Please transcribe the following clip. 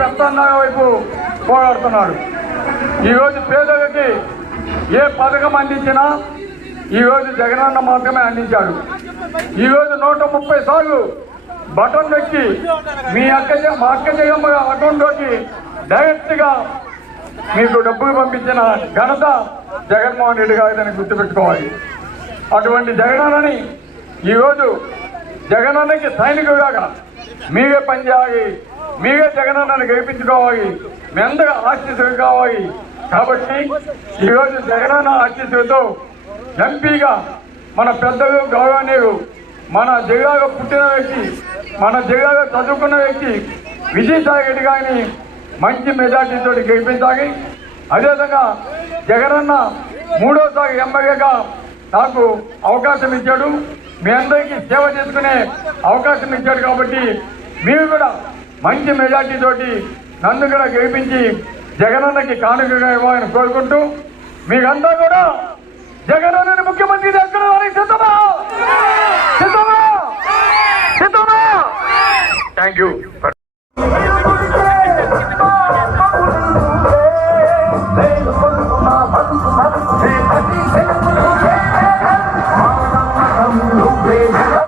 పెద్దన్న వైపు పోరాడుతున్నాడు. ఈరోజు పేదలకి ఏ పథకం అందించినా ఈరోజు జగనన్న మాత్రమే అందించాడు. ఈరోజు 130 సార్లు బటన్ నొక్కి మా అక్క జగమ్మ అకౌంట్లోకి డైరెక్ట్గా మీకు డబ్బులు పంపించిన ఘనత జగన్మోహన్ రెడ్డి గారిని గుర్తుపెట్టుకోవాలి. అటువంటి జగనన్నని ఈరోజు జగనన్నకి సైనికులాగా మీరే పనిచేయాలి, మీరే జగనన్నని గెలిపించుకోవాలి, మీ అందరూ ఆశీస్సులు కావాలి. కాబట్టి ఈరోజు జగనన్న ఆశీస్సులతో ఎంపీగా మన పెద్దలు గౌరవనీయులు మన జిల్లాలో పుట్టిన వ్యక్తి, మన జిల్లాలో చదువుకున్న వ్యక్తి విజయసాయి రెడ్డి గారిని మంచి మెజార్టీతో గెలిపించాలి. అదేవిధంగా జగనన్న 3వసారి ఎమ్మెల్యేగా నాకు అవకాశం ఇచ్చాడు, మీ అందరికీ సేవ చేసుకునే అవకాశం ఇచ్చాడు. కాబట్టి మీరు కూడా మంచి మెజార్టీతోటి నన్ను కూడా గెలిపించి జగనన్నకి కానుకగా ఇవ్వాలని కోరుకుంటూ మీరంతా కూడా జగనన్నని ముఖ్యమంత్రి చేసుకోవడానికి సిద్ధమా? సిద్ధమా? సిద్ధమా? Thank you.